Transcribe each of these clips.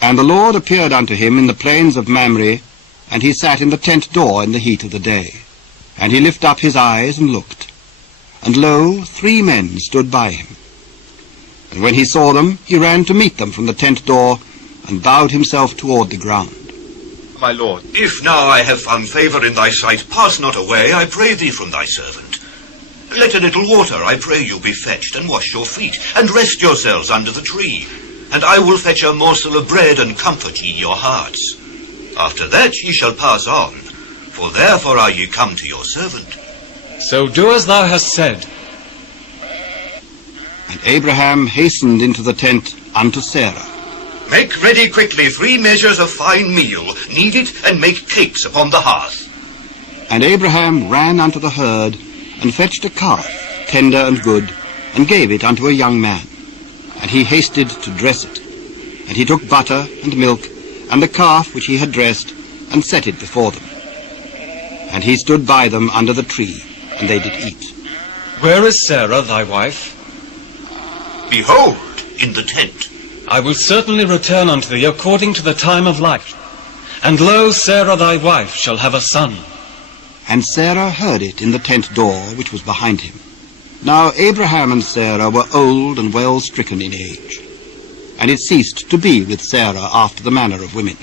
And the Lord appeared unto him in the plains of Mamre, and he sat in the tent door in the heat of the day. And he lifted up his eyes and looked, and lo, 3 men stood by him. And when he saw them, he ran to meet them from the tent door, and bowed himself toward the ground. My lord, if now I have found favour in thy sight, pass not away, I pray thee, from thy servant. Let a little water, I pray you, be fetched, and wash your feet, and rest yourselves under the tree. And I will fetch a morsel of bread, and comfort ye your hearts. After that ye shall pass on, for therefore are ye come to your servant. So do as thou hast said. And Abraham hastened into the tent unto Sarah. Make ready quickly 3 measures of fine meal, knead it, and make cakes upon the hearth. And Abraham ran unto the herd, and fetched a calf, tender and good, and gave it unto a young man. And he hasted to dress it. And he took butter and milk, and the calf which he had dressed, and set it before them. And he stood by them under the tree, and they did eat. Where is Sarah thy wife? Behold, in the tent. I will certainly return unto thee according to the time of life. And lo, Sarah thy wife shall have a son. And Sarah heard it in the tent door which was behind him. Now Abraham and Sarah were old and well stricken in age, and it ceased to be with Sarah after the manner of women.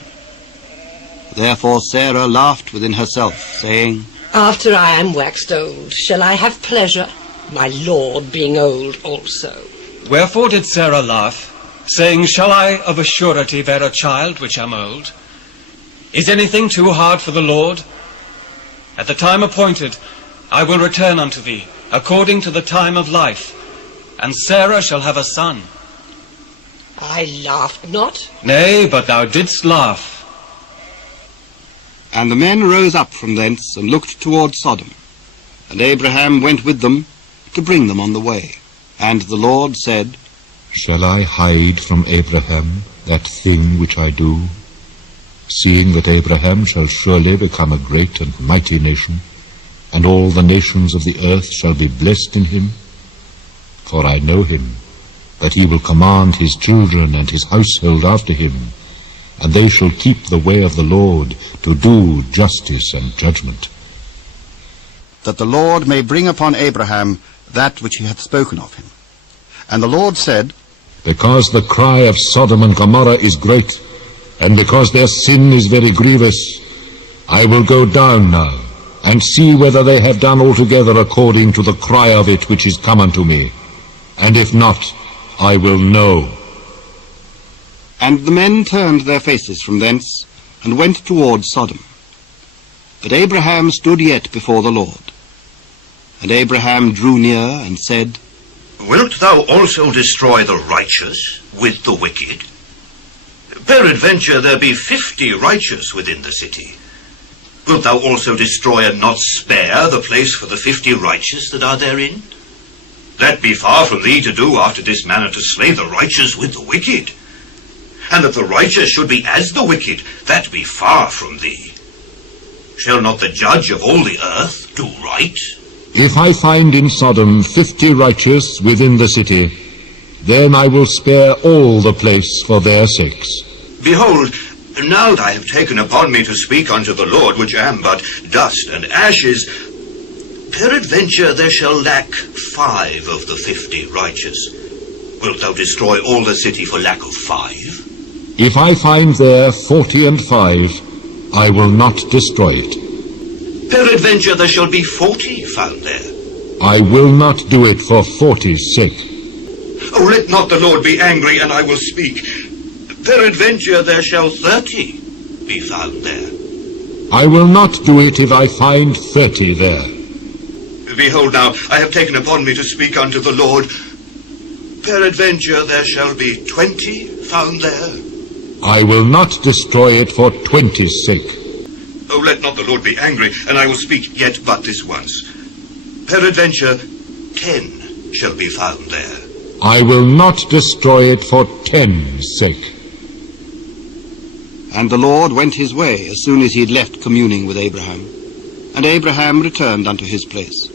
Therefore Sarah laughed within herself, saying, After I am waxed old, shall I have pleasure, my lord being old also? Wherefore did Sarah laugh, saying, Shall I of a surety bear a child which am old? Is anything too hard for the Lord? At the time appointed I will return unto thee, according to the time of life, and Sarah shall have a son. I laughed not. Nay, but thou didst laugh. And the men rose up from thence, and looked toward Sodom. And Abraham went with them, to bring them on the way. And the Lord said, Shall I hide from Abraham that thing which I do, seeing that Abraham shall surely become a great and mighty nation, and all the nations of the earth shall be blessed in him? For I know him, that he will command his children and his household after him, and they shall keep the way of the Lord, to do justice and judgment. that the Lord may bring upon Abraham that which he hath spoken of him. And the Lord said, Because the cry of Sodom and Gomorrah is great, and because their sin is very grievous, I will go down now, and see whether they have done altogether according to the cry of it which is come unto me. And if not, I will know. And the men turned their faces from thence, and went toward Sodom. But Abraham stood yet before the Lord. And Abraham drew near, and said, Wilt thou also destroy the righteous with the wicked? Peradventure there be 50 righteous within the city. Wilt thou also destroy and not spare the place for the 50 righteous that are therein? That be far from thee to do after this manner, to slay the righteous with the wicked. And that the righteous should be as the wicked, that be far from thee. Shall not the judge of all the earth do right? If I find in Sodom 50 righteous within the city, then I will spare all the place for their sakes. Behold, now that I have taken upon me to speak unto the Lord, which am but dust and ashes, peradventure there shall lack 5 of the 50 righteous. Wilt thou destroy all the city for lack of 5? If I find there 40 and 5, I will not destroy it. Peradventure there shall be 40 found there. I will not do it for 40's sake. Oh, let not the Lord be angry, and I will speak. Peradventure there shall 30 be found there. I will not do it if I find 30 there. Behold, now I have taken upon me to speak unto the Lord. Peradventure there shall be 20 found there. I will not destroy it for 20's sake. Oh, let not the Lord be angry, and I will speak yet but this once. Peradventure 10 shall be found there. I will not destroy it for 10's sake. And the Lord went his way as soon as he had left communing with Abraham. And Abraham returned unto his place.